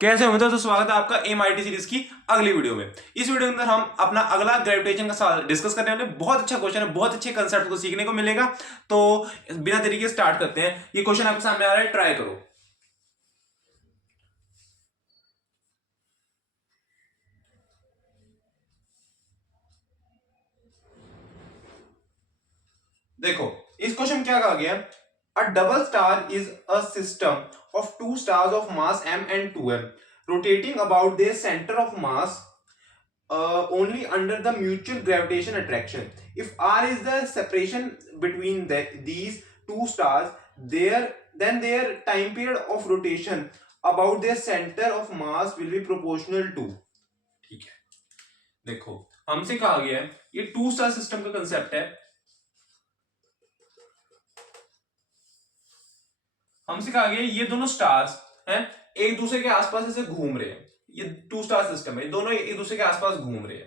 कैसे हो मित्रों, तो स्वागत है आपका एमआईटी सीरीज की अगली वीडियो में। इस वीडियो के अंदर हम अपना अगला ग्रेविटेशन का सवाल डिस्कस करने वाले। बहुत अच्छा क्वेश्चन है, बहुत अच्छे कंसेप्ट को सीखने को मिलेगा। तो बिना देरी के स्टार्ट करते हैं। ये क्वेश्चन आपके सामने आ रहा है, ट्राई करो। देखो इस क्वेश्चन में क्या कहा गया है। A double star is a system of two stars of mass m and 2m rotating about their center of mass only under the mutual gravitation attraction. If r is the separation between these two stars, then their time period of rotation about their center of mass will be proportional to। ठीक है, देखो हमसे कहा गया है ये to star system का concept है। हमसे कहा गया ये दोनों स्टार्स हैं, एक दूसरे के आसपास ऐसे घूम रहे हैं। ये टू स्टार सिस्टम है, ये दोनों एक दूसरे के आसपास घूम रहे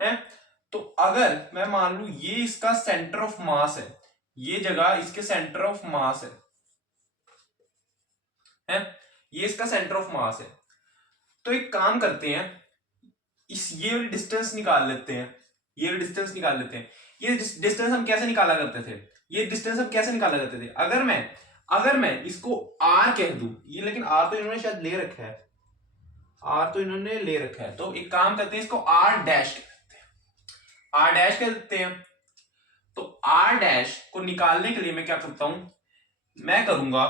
हैं। तो अगर मैं मान लू ये इसका सेंटर ऑफ मास है, ये जगह इसके सेंटर ऑफ मास है, ये इसका सेंटर ऑफ मास है। तो एक काम करते हैं, ये वाली डिस्टेंस निकाल लेते हैं। ये डिस्टेंस निकाल लेते हैं। ये डिस्टेंस हम कैसे निकाला करते थे, ये डिस्टेंस हम कैसे निकाला करते थे। अगर मैं इसको आर कह दूं, ये लेकिन आर तो इन्होंने शायद ले रखा है, तो एक काम करते हैं, इसको आर डैश कह देते हैं, आर डैश कह देते हैं। तो आर डैश को निकालने के लिए मैं क्या करता हूं, मैं क्या करूंगा,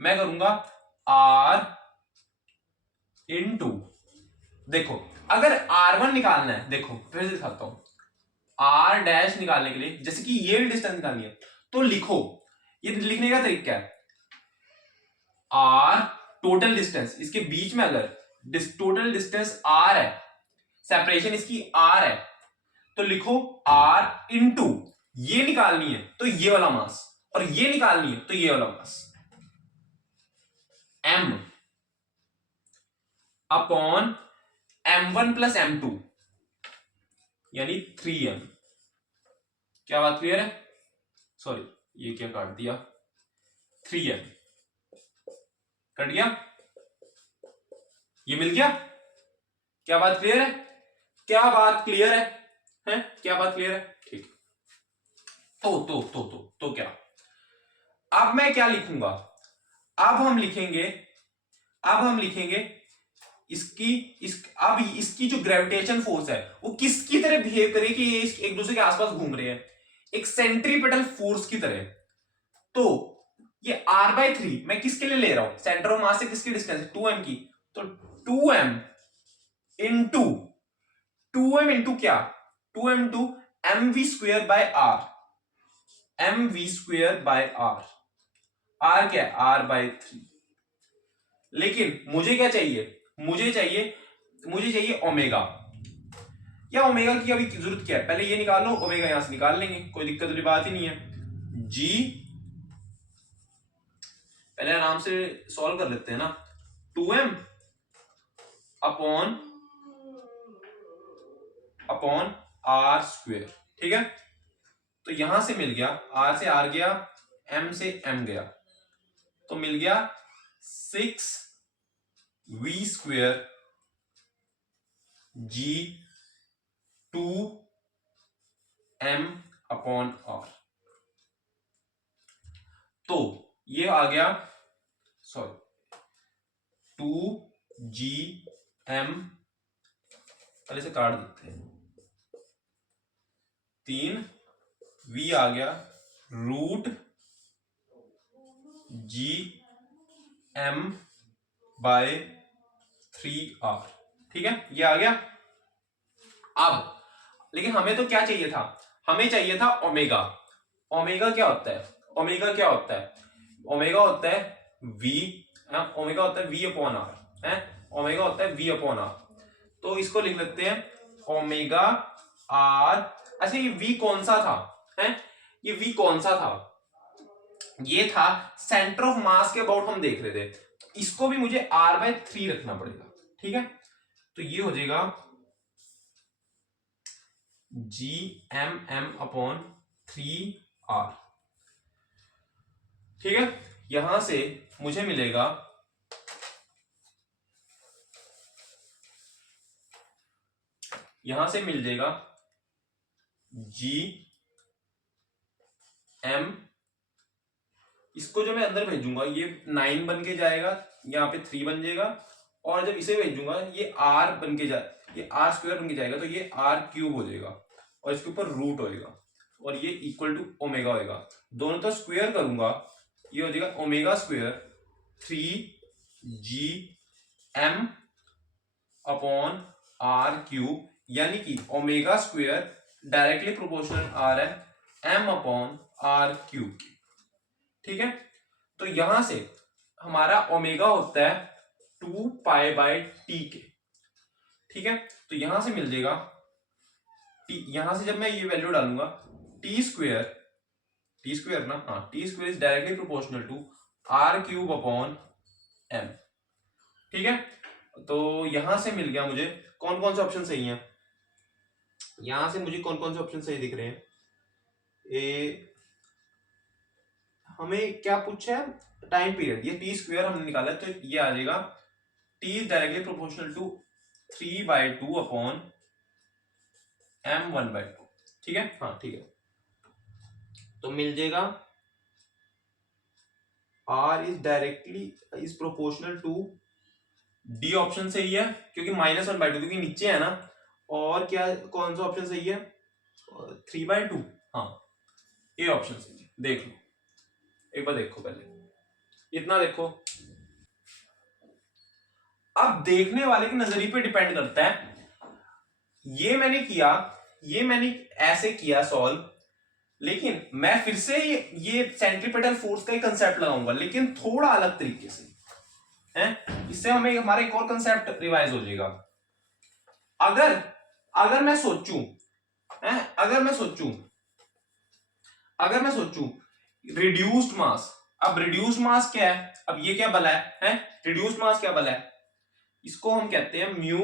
मैं करूंगा आर इंटू, देखो अगर R1 निकालना है, देखो फिर से दिखाता हूं। R डैश निकालने के लिए जैसे कि ये डिस्टेंस निकालनी है, तो लिखो, ये लिखने का तरीका है R टोटल डिस्टेंस, इसके बीच में अगर टोटल डिस्टेंस R है, सेपरेशन इसकी R है, तो लिखो R इंटू, ये निकालनी है तो ये वाला मास, और ये निकालनी है तो ये वाला मास, M upon M1 plus M2 यानी 3M। क्या बात क्लियर है? सॉरी, ये क्या काट दिया, 3M कट गया, ये मिल गया। क्या बात क्लियर है? क्या बात क्लियर है? क्या बात क्लियर है? ठीक। तो क्या, अब मैं क्या लिखूंगा, अब हम लिखेंगे अब इसकी जो ग्रेविटेशन फोर्स है वो किसकी तरह बिहेव करे कि ये एक दूसरे के आसपास घूम रहे हैं, एक सेंट्रीपिटल फोर्स की तरह। तो ये r/3 मैं किसके लिए ले रहा हूं, सेंटर ऑफ मास से किसकी डिस्टेंस है, 2m की। तो 2m इंटू 2m इंटू क्या, 2m into mv² bye r, r क्या है, r/3। लेकिन मुझे क्या चाहिए, मुझे चाहिए ओमेगा। या ओमेगा की अभी जरूरत क्या है, पहले ये निकाल लो, ओमेगा यहां से निकाल लेंगे, कोई दिक्कत वाली बात ही नहीं है। जी पहले आराम से सॉल्व कर लेते हैं ना, 2m अपॉन r², ठीक है। तो यहां से मिल गया, r से r गया, m से m गया, तो मिल गया 6v² g 2m upon r। तो ये आ गया, सॉरी 2gm, पहले से काट देते हैं, 3v आ गया √gm/3r, ठीक है, ये आ गया। अब लेकिन हमें तो क्या चाहिए था, हमें चाहिए था ओमेगा। ओमेगा क्या होता है, ओमेगा होता है v, ओमेगा होता है v अपॉन r है, ओमेगा होता है v अपॉन r। तो इसको लिख लेते हैं ओमेगा r। अच्छा ये v कौन सा था, है ये v कौन सा था, ये था सेंटर ऑफ मास के अबाउट हम देख रहे थे, इसको भी मुझे r/3 रखना पड़ेगा, ठीक है। तो ये हो जाएगा gmm अपॉन 3r, ठीक है। यहां से मुझे मिलेगा यहां से मिल जाएगा जी एम, इसको जो मैं अंदर भेजूंगा ये 9 बन के जाएगा, यहाँ पे 3 बन जाएगा, और जब इसे भेजूंगा ये आर बन के ये आर स्क्वायर बन के जाएगा, तो ये आर क्यूब हो जाएगा और इसके ऊपर रूट होएगा और ये इक्वल टू ओमेगा होएगा। दोनों तो स्क्वायर करूंगा, ये हो जाएगा omega square 3 G M upon R cube, यानी कि omega square directly proportional R है एम अपॉन आर क्यूब। ठीक है, तो यहां से हमारा ओमेगा होता है 2 पाई बाय टी के। ठीक है, तो यहां से मिल जाएगा टी, यहां से जब मैं ये वैल्यू डालूंगा टी स्क्वायर ना, हाँ T square is directly proportional to R cube upon M. ठीक है, तो यहां से मिल गया मुझे कौन कौन से ऑप्शन सही हैं, यहां से मुझे कौन कौन से ऑप्शन सही दिख रहे हैं। हमें क्या पूछा है, टाइम पीरियड, ये टी स्क्वायर हमने निकाला है, तो ये आ जाएगा T is directly proportional to 3/2 upon M 1/2। ठीक है, हाँ ठीक है, तो मिल जाएगा R is directly is proportional to, D option सही है क्योंकि -1/2 क्योंकि नीचे है ना, और क्या कौन सा ऑप्शन सही है 3/2, हाँ ये ऑप्शन सही है। देख लो एक बार, देखो पहले इतना देखो, अब देखने वाले के नजरिए पे डिपेंड करता है। ये मैंने किया, ये मैंने ऐसे किया सॉल्व, लेकिन मैं फिर से ये सेंट्रीपेटल फोर्स का ही कंसेप्ट लगाऊंगा लेकिन थोड़ा अलग तरीके से है, इससे हमें हमारा एक और कंसेप्ट रिवाइज हो जाएगा। अगर मैं सोचूं अगर मैं सोचूं रिड्यूस्ड मास, अब रिड्यूस्ड मास क्या है, अब ये क्या बला है रिड्यूस्ड मास क्या बला है, इसको हम कहते हैं mu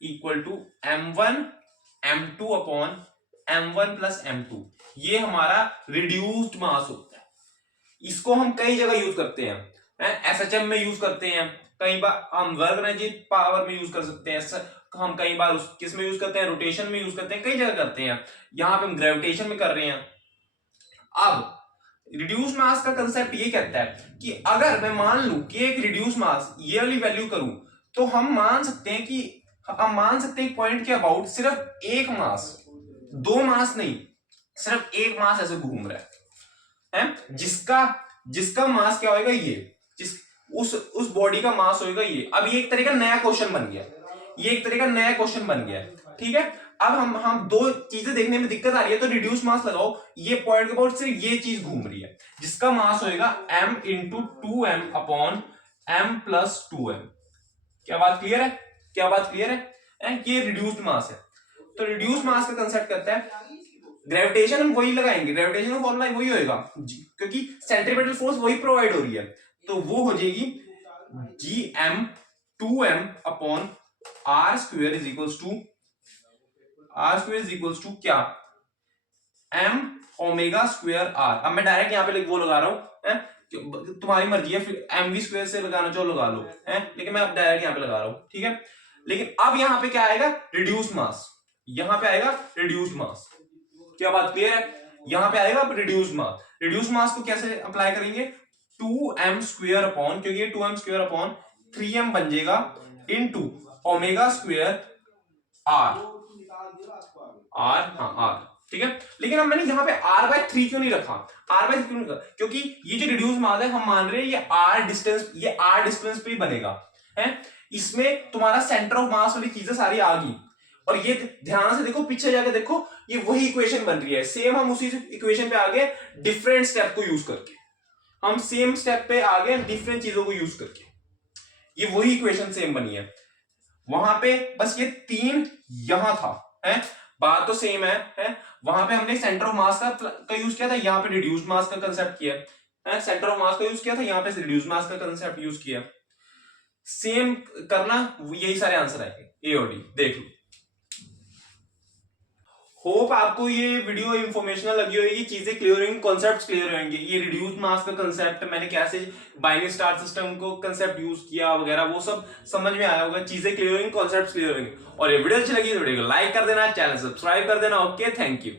equal to m1 m2 upon m1 plus m2, ये हमारा रिड्यूस्ड मास होता है। इसको हम कई जगह यूज करते हैं, एसएचएम में यूज करते हैं, कई बार हम वर्ग एनर्जी पावर में यूज कर सकते हैं, हम कई बार किस में यूज करते हैं, रोटेशन में यूज करते हैं, कई जगह करते हैं, यहां पे हम ग्रेविटेशन में कर रहे हैं। अब रिड्यूस मास का कंसेप्ट ये कहता है कि अगर मैं मान लूं कि एक रिड्यूस मास ये वाली वैल्यू करूं, तो हम मान सकते हैं पॉइंट के अबाउट सिर्फ एक मास, दो मास नहीं, सिर्फ एक मास ऐसे घूम रहा है जिसका मास क्या होगा, ये उस बॉडी का मास होगा ये। अब ये एक तरह का नया क्वेश्चन बन गया, ठीक है। अब हम दो चीजें देखने में दिक्कत आ रही है, तो रिड्यूस मास लगाओ, ये पॉइंट के अबाउट सिर्फ ये चीज घूम रही है जिसका मास होगा m into 2m upon m plus 2m। क्या बात क्लियर है? ये रिड्यूस्ड मास है। तो रिड्यूस्ड मास का कंसेप्ट करता है, ग्रेविटेशन हम वही लगाएंगे, ग्रेविटेशन का फॉर्मूला वही होएगा क्योंकि सेंट्रीपेटल फोर्स वही प्रोवाइड हो रही है, तो वो हो जाएगी gm 2m upon r square is equals to क्या, m ओमेगा स्क्वायर r। अब मैं डायरेक्ट यहाँ पे वो लगा रहा हूं, तुम्हारी मर्जी है, फिर mv स्क्वायर से लगाना चाहो लगा लो, लेकिन मैं अब डायरेक्ट यहाँ पे लगा रहा हूं, ठीक है। लेकिन अब यहाँ पे क्या आएगा, रिड्यूस मास, यहाँ पे आएगा रिड्यूस्ड मास। क्या बात क्लियर है? यहाँ पे आएगा रिड्यूस्ड मास। रिड्यूस्ड मास को कैसे अप्लाई करेंगे, 2m स्क्वायर अपॉन, क्योंकि ये 2m स्क्वायर अपॉन 3m बन जाएगा इनटू ओमेगा स्क्वायर r, ठीक है। लेकिन अब मैंने यहाँ पे r/3 क्यों नहीं रखा, क्योंकि ये जो रिड्यूस मास है हम मान रहे हैं ये r डिस्टेंस पे ही बनेगा, है। इसमें तुम्हारा सेंटर ऑफ मास वाली चीजें सारी आ गई, और ये ध्यान से देखो, पीछे जाके देखो, ये वही इक्वेशन बन रही है सेम। हम उसी इक्वेशन पे आगे डिफरेंट स्टेप को यूज करके, हम सेम स्टेप पे आगे डिफरेंट चीजों को यूज करके, ये वही इक्वेशन सेम बनी है। वहां पे बस ये 3 यहां था, है, बात तो सेम है। वहां पे हमने सेंटर ऑफ मास का यूज किया था, यहाँ पे रिड्यूस्ड मास का कंसेप्ट किया है, सेंटर ऑफ मास का यूज किया था, यहाँ पे रिड्यूस्ड मास का कंसेप्ट यूज किया। सेम करना, यही सारे आंसर आएंगे, ए और डी। देख लो, होप आपको ये वीडियो इंफॉर्मेशनल लगी होगी, चीजें क्लियर होंगी, कॉन्सेप्ट्स क्लियर होंगे। ये रिड्यूस मास का कंसेप्ट, मैंने कैसे बाइनरी स्टार सिस्टम को कंसेप्ट यूज किया वगैरह, वो सब समझ में आया होगा, चीजें क्लियर होंगी, कॉन्सेप्ट्स क्लियर होंगे। और ये वीडियो अच्छी लगी तो वीडियो को लाइक कर देना, चैनल सब्सक्राइब कर देना। Okay, thank you.